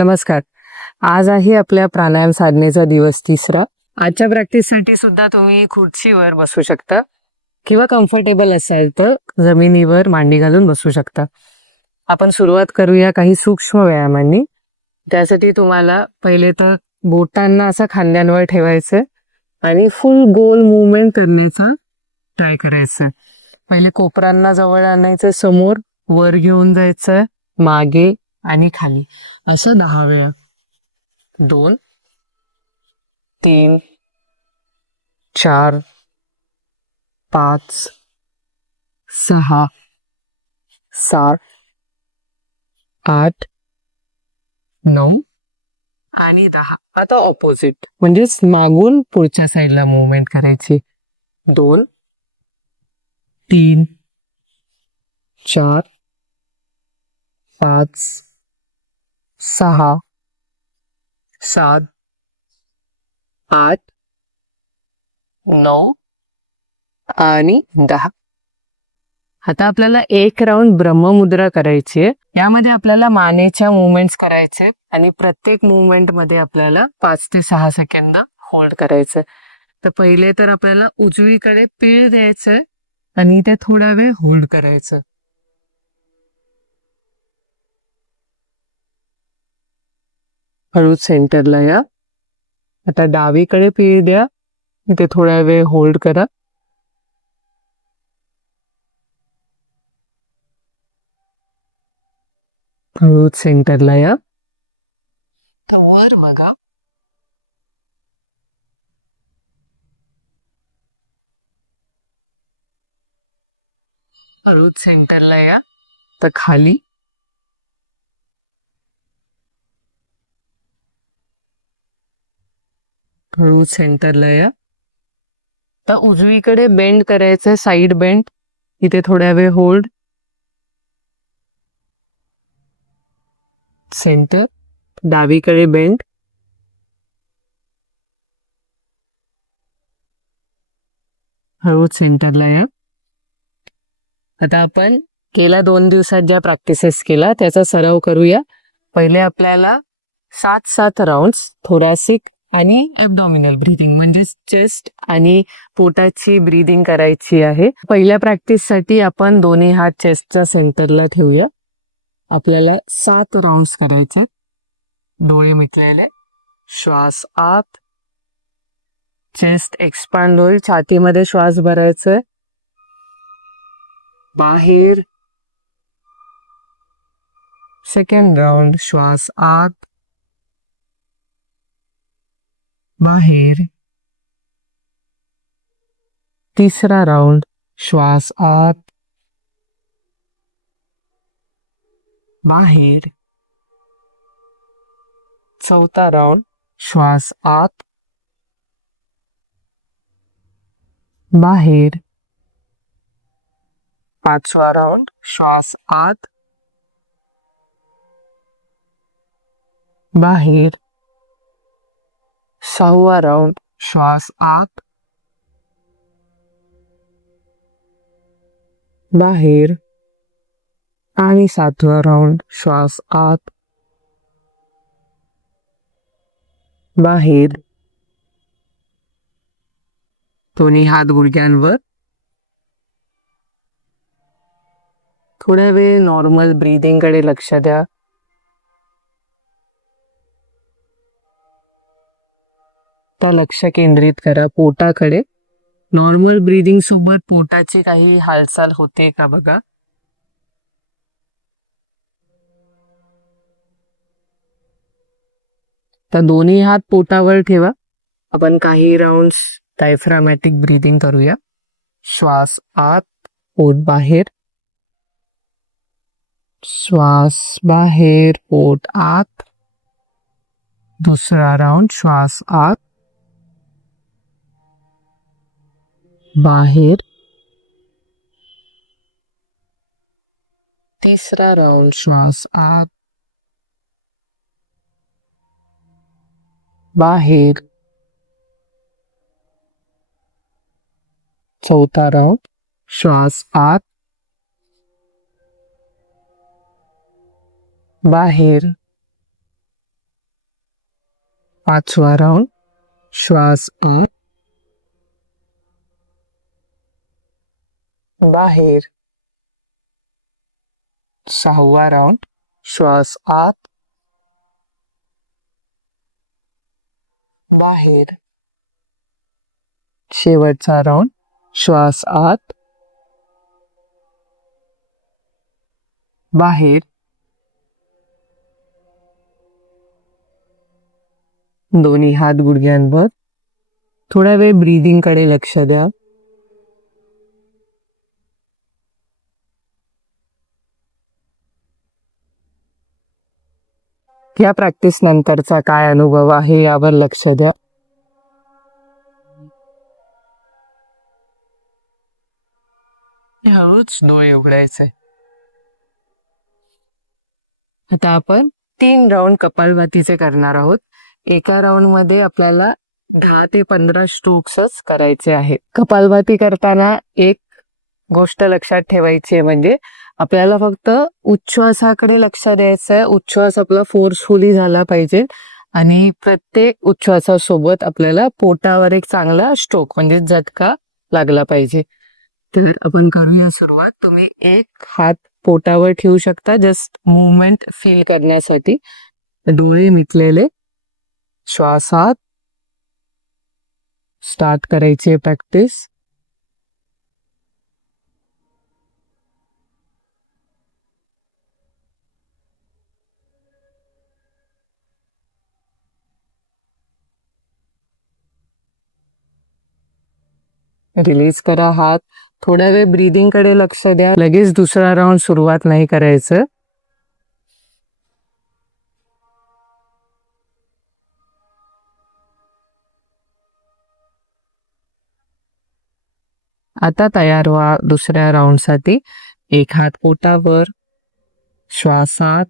नमस्कार. आज आहे आपल्या प्राणायाम साधनेचा दिवस 3रा. आजच्या प्रॅक्टिससाठी सुद्धा तुम्ही खुर्चीवर बसू शकता किंवा कम्फर्टेबल असाल तर जमिनीवर मांडी घालून बसू शकता. आपण सुरुवात करूया काही सूक्ष्म व्यायामांनी. त्यासाठी तुम्हाला पहिले तर बोटांना असं खांद्यांवर ठेवायचं आणि फुल गोल मूवमेंट करण्याचा ट्राय करायचं. पहिले कोपरांना जवळ आणायचं, समोर वर घेऊन जायचं, मागे आणि खाली, असं 10 वेळा. 2 3 4 5 6 7 8 9 आणि 10. आता ऑपोजिट म्हणजेच मागून पुढच्या साईडला मूवमेंट करायची. 2 3 4 5 6 7 8 9 आणि 10. आता आपल्याला एक राऊंड ब्रह्ममुद्रा करायची आहे. यामध्ये आपल्याला मानेच्या मुवमेंट्स करायचे आणि प्रत्येक मुवमेंट मध्ये आपल्याला 5 ते 6 सेकंद होल्ड करायचं. तर पहिले तर आपल्याला उजवीकडे पीळ द्यायचंय आणि ते थोडा वेळ होल्ड करायचं. हळू सेंटरला या. आता डावीकडे पीळ द्या, ते थोडा वेळ होल्ड करा. हळू सेंटरला या. वर बघा. हळू सेंटरला या. तर खाली. हळू सेंटरला या. तर उजवीकडे बेंड करायचं, साइड बेंड. इथे थोड्या वेळ होल्ड. सेंटर. डावीकडे बेंड. हळू सेंटरला या. आता आपण गेल्या 2 दिवसात ज्या प्रॅक्टिसेस केला त्याचा सराव करूया. पहिले आपल्याला 7 राउंड्स थोरॅसिक आणि ॲब्डॉमिनल ब्रीदिंग म्हणजे चेस्ट आणि पोटाची ब्रीदिंग करायची आहे. पहिल्या प्रॅक्टिससाठी आपण दोन्ही हात चेस्टच्या सेंटरला ठेवूया. आपल्याला 7 राउंड्स करायचे. डोळे मिटलेले. श्वास आत. चेस्ट एक्सपांड होईल. छातीमध्ये श्वास भरायचा. बाहेर. Second round. श्वास आत. बाहेर. 3रा राउंड. श्वास आत. बाहेर. 4था राउंड. श्वास आत. बाहेर. 5वा राउंड. श्वास आत. बाहेर. 6वा राउंड. श्वास आत. बाहेर. आणि 7वा राउंड. श्वास आत. बाहेर. दोन्ही हात गुडघ्यांवर. थोड्या वेळ नॉर्मल ब्रीदिंग कडे लक्ष द्या. तर लक्ष केंद्रित करा पोटाकडे. नॉर्मल ब्रीदिंग सोबत पोटाची काही हालचाल होते का बघा. तर दोन्ही हात पोटावर ठेवा. आपण काही राउंड्स डायफ्रामॅटिक ब्रीदिंग करूया. श्वास आत, पोट बाहेर. श्वास बाहेर, पोट आत. 2रा राउंड. श्वास आत. बाहेर. 3रा राउंड. श्वास आत. बाहेर. 4था राउंड. श्वास आत. बाहेर. 5वा राऊंड श्वास आत, बाहेर. 6वा राऊंड श्वास आत, बाहेर. शेवटचा राऊंड श्वास आत, बाहेर. दोन्ही हात गुडघ्यांवर. थोडा वेळ ब्रीदिंग कडे लक्ष द्या. या प्रॅक्टिस नंतरचा काय अनुभव आहे यावर लक्ष द्या. हळूच डोळे उघडायचे. आता आपण 3 राऊंड कपालभातीचे करणार आहोत. एका राऊंड मध्ये आपल्याला 10 ते 15 स्ट्रोक्सच करायचे आहेत. कपालभाती करताना एक गोष्ट लक्षात ठेवायची आहे, म्हणजे आपल्याला फक्त उच्छ्वासाकडे लक्ष द्यायचं आहे. उच्छ्वास आपला फोर्सफुली झाला पाहिजे आणि प्रत्येक उच्छ्वासासोबत आपल्याला पोटावर एक चांगला स्ट्रोक म्हणजे झटका लागला पाहिजे. तर आपण करूया सुरुवात. तुम्ही एक हात पोटावर ठेवू शकता जस्ट मूवमेंट फील करण्यासाठी. डोळे मिटलेले. श्वासात स्टार्ट करायची प्रॅक्टिस. रिलीज करा हात. थोड्या वेळ ब्रीदिंग कडे लक्ष द्या. लगेच दुसरा राऊंड सुरुवात नाही करायचं. आता तयार व्हा दुसऱ्या राऊंड साठी. एक हात पोटावर. श्वासात,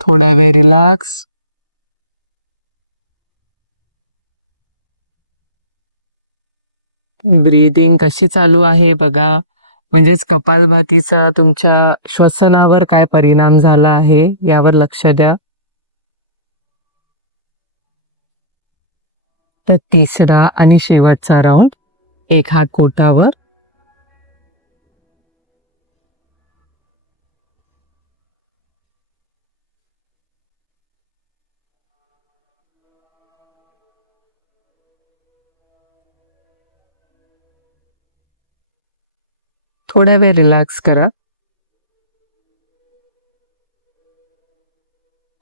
थोडा वेळ रिलॅक्स. ब्रीदिंग कशी चालू आहे बघा. म्हणजेच कपालभातीचा तुमच्या श्वसनावर काय परिणाम झाला आहे यावर लक्ष द्या. तर तिसरा आणि शेवटचा राऊंड. एक हात पोटावर. थोड्या वेळ रिलॅक्स करा.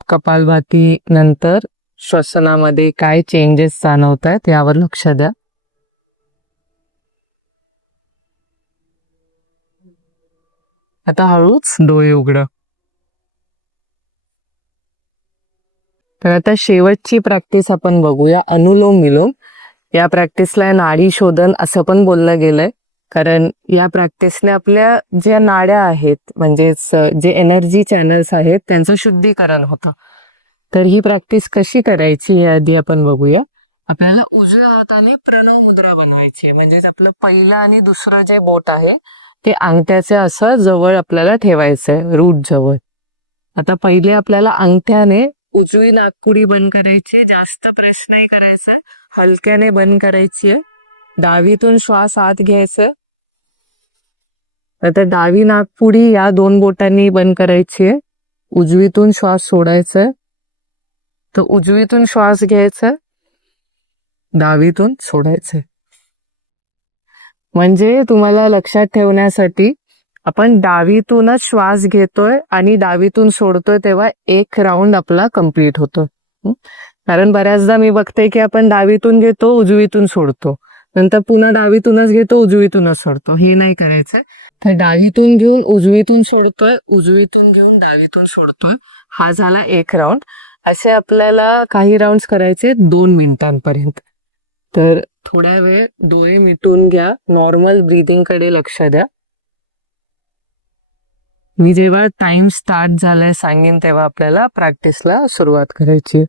कपालभाती नंतर श्वसनामध्ये काय चेंजेस जाणवत आहेत यावर लक्ष द्या. आता हळूच डोळे उघडा. तर आता शेवटची प्रॅक्टिस आपण बघूया, अनुलोम विलोम. या प्रॅक्टिसला नाडी शोधन असं पण बोललं गेलंय, कारण या प्रॅक्टिसने आपल्या ज्या नाड्या आहेत म्हणजेच जे एनर्जी चॅनल्स आहेत त्यांचं शुद्धीकरण होतं. तर ही प्रॅक्टिस कशी करायची हे आधी आपण बघूया. आपल्याला उजव्या हाताने प्रणव मुद्रा बनवायची आहे. म्हणजेच आपलं पहिलं आणि दुसरं जे बोट आहे ते अंगठ्याचे असं जवळ आपल्याला ठेवायचंय, रूट जवळ. आता पहिले आपल्याला अंगठ्याने उजवी नाकपुडी बंद करायची. जास्त प्रेस नाही करायचं, हलक्याने बंद करायची आहे. डावीतून श्वास आत घ्यायचं. आता डावी नाकपुडी या 2 बोटांनी बंद करायची आहे. उजवीतून श्वास सोडायचा. तर उजवीतून श्वास घ्यायचा, डावीतून सोडायचे. म्हणजे तुम्हाला लक्षात ठेवण्यासाठी आपण डावीतूनच श्वास घेतोय आणि डावीतून सोडतोय तेव्हा एक राऊंड आपला कंप्लीट होतो. कारण बऱ्याचदा मी बघते की आपण डावीतून घेतो उजवीतून सोडतो, नंतर पुन्हा डावीतूनच घेतो उजवीतूनच सोडतो. हे नाही करायचं. तर डावीतून घेऊन उजवीतून सोडतोय, उजवीतून घेऊन डावीतून सोडतोय. हा झाला एक राऊंड. असे आपल्याला काही राऊंड करायचे 2 मिनिटांपर्यंत. तर थोड्या वेळ डोळे मिटून घ्या. नॉर्मल ब्रीदिंग कडे लक्ष द्या. मी जेव्हा टाइम स्टार्ट झालाय सांगेन तेव्हा आपल्याला प्रॅक्टिसला सुरुवात करायची.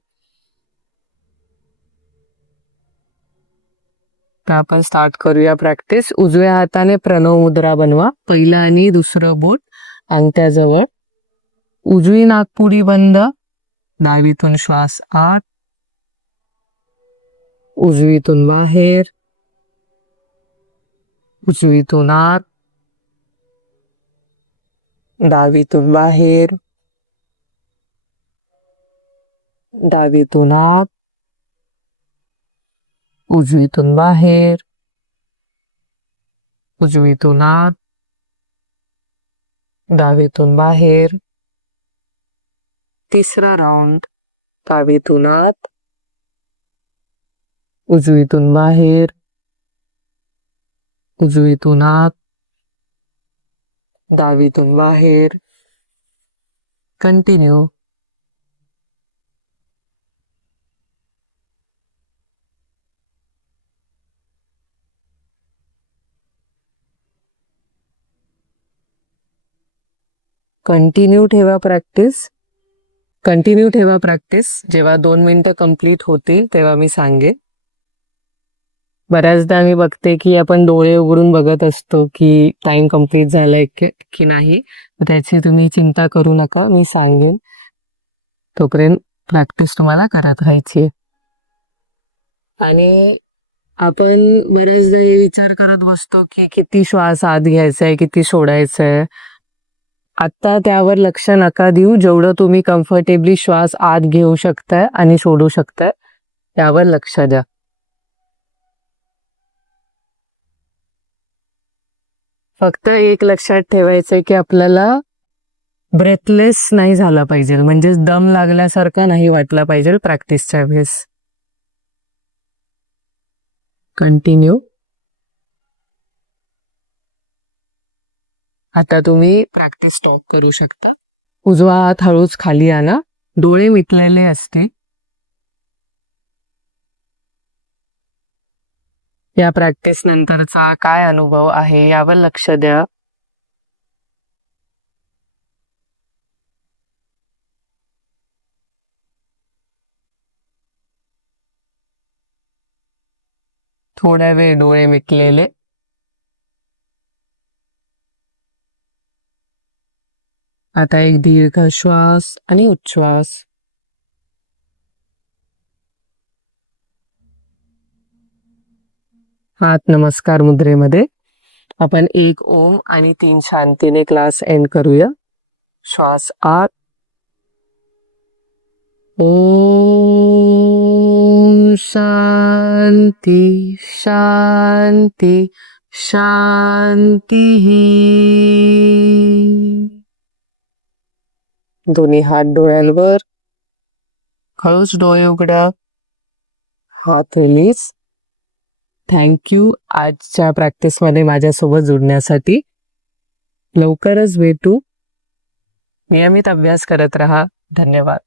तर आपण स्टार्ट करूया प्रॅक्टिस. उजव्या हाताने प्रणव मुद्रा बनवा. पहिलं आणि दुसरं बोट अंगठ्याजवळ. उजवी नाकपुडी बंद. डावीतून श्वास आत, उजवीतून बाहेर, उजवीतून आत, डावीतून बाहेर, डावीतून आत, उजवीतून बाहेर, उजवीतून आत, डावीतून बाहेर. तिसरा राऊंड. डावीतून आत, उजवीतून बाहेर, उजवीतून आत, डावीतून बाहेर. कंटिन्यू. कंटिन्यू ठेवा प्रॅक्टिस. कंटिन्यू ठेवा प्रॅक्टिस. जेव्हा 2 मिनिटं कंप्लीट होतील तेव्हा मी सांगेन. बऱ्याचदा मी बघते की आपण डोळे उघडून बघत असतो की टाइम कंप्लीट झालाय की नाही. त्याची तुम्ही चिंता करू नका, मी सांगेन. तोपर्यंत प्रॅक्टिस तुम्हाला करत राहायची. आणि आपण बऱ्याचदा हे विचार करत बसतो की किती श्वास आत घ्यायचा आहे, किती सोडायचा आहे. आता त्यावर लक्ष नका देऊ. जेवढं तुम्ही कम्फर्टेबली श्वास आत घेऊ शकताय आणि सोडू शकताय त्यावर लक्ष द्या. फक्त एक लक्षात ठेवायचंय की आपल्याला ब्रेथलेस नाही झाला पाहिजे, म्हणजे दम लागल्यासारखा नाही वाटला पाहिजे प्रॅक्टिसच्या वेळेस. कंटिन्यू. आता तुम्ही प्रॅक्टिस स्टॉप करू शकता. उजवा हात हळूच खाली आणा. डोळे मिटलेले असते. या प्रॅक्टिस नंतरचा काय अनुभव आहे यावर लक्ष द्या. थोड्या वेळ डोळे मिटलेले. आता एक दीर्घ श्वास आणि उच्छ्वास. हात नमस्कार मुद्रेमध्ये. आपण 1 ओम आणि 3 शांतीने क्लास एंड करूया. श्वास आत. ओम शांती शांती शांती. दोन्ही हात डोळ्यांवर. हळूच डोळे उघडा. हात रिलीज. थँक्यू आजच्या प्रॅक्टिसमध्ये माझ्यासोबत जुडण्यासाठी. लवकरच भेटू. नियमित अभ्यास करत राहा. धन्यवाद.